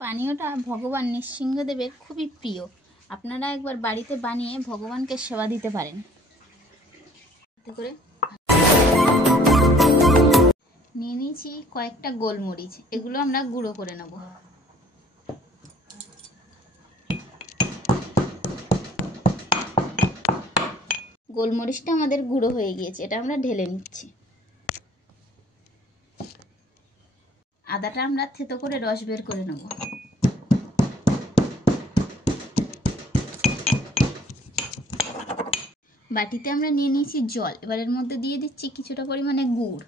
পানীয়টা ভগবান নৃসিংহদেবের খুবই প্রিয়। আপনারা একবার বাড়িতে বানিয়ে ভগবানকে সেবা দিতে পারেন। করে নিয়ে নিয়েছি কয়েকটা গোলমরিচ, এগুলো আমরা গুঁড়ো করে নেব। গোলমরিচটা আমাদের গুঁড়ো হয়ে গিয়েছে, এটা আমরা ঢেলে নিচ্ছি। আদাটা আমরা থেতো করে রস বের করে নেব। বাটিতে আমরা নিয়ে নিয়েছি জল, এবার এর মধ্যে দিয়ে দিচ্ছি কিছুটা পরিমাণে গুড়।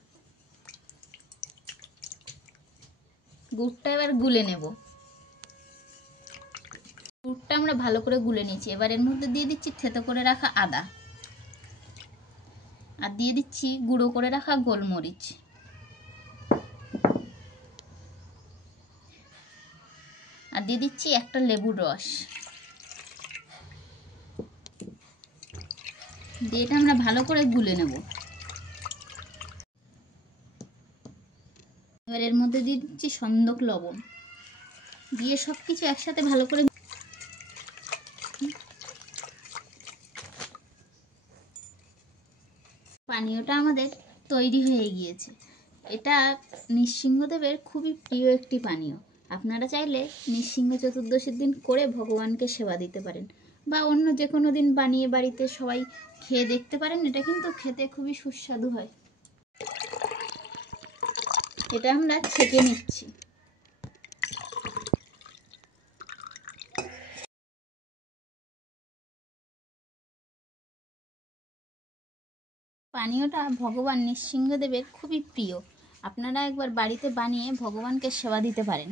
গুড়টা এবার গুলে নেব। গুড়টা আমরা ভালো করে গুলে নিয়েছি, এবার এর মধ্যে দিয়ে দিচ্ছি থেতো করে রাখা আদা, আর দিয়ে দিচ্ছি গুঁড়ো করে রাখা গোলমরিচ, আর দিয়ে দিচ্ছি একটা লেবুর রস। দিয়ে এটা আমরা ভালো করে গুলে নেব। এবার এর মধ্যে দিয়ে দিচ্ছি সন্দক লবণ, দিয়ে সব কিছু একসাথে ভালো করে। পানীয়টা আমাদের তৈরি হয়ে গিয়েছে। এটা নৃসিংহদেবের খুবই প্রিয় একটি পানীয়। আপনারা চাইলে নৃসিংহ চতুর্দশীর দিন করে ভগবানকে সেবা দিতে পারেন, বা অন্য যে কোনো দিন বানিয়ে বাড়িতে সবাই খেয়ে দেখতে পারেন। এটা কিন্তু খেতে খুবই সুস্বাদু হয়। এটা আমরা ছেঁকে নিচ্ছি। পানীয়টা ভগবান নৃসিংহদেবের খুবই প্রিয়। আপনারা একবার বাড়িতে বানিয়ে ভগবানকে সেবা দিতে পারেন।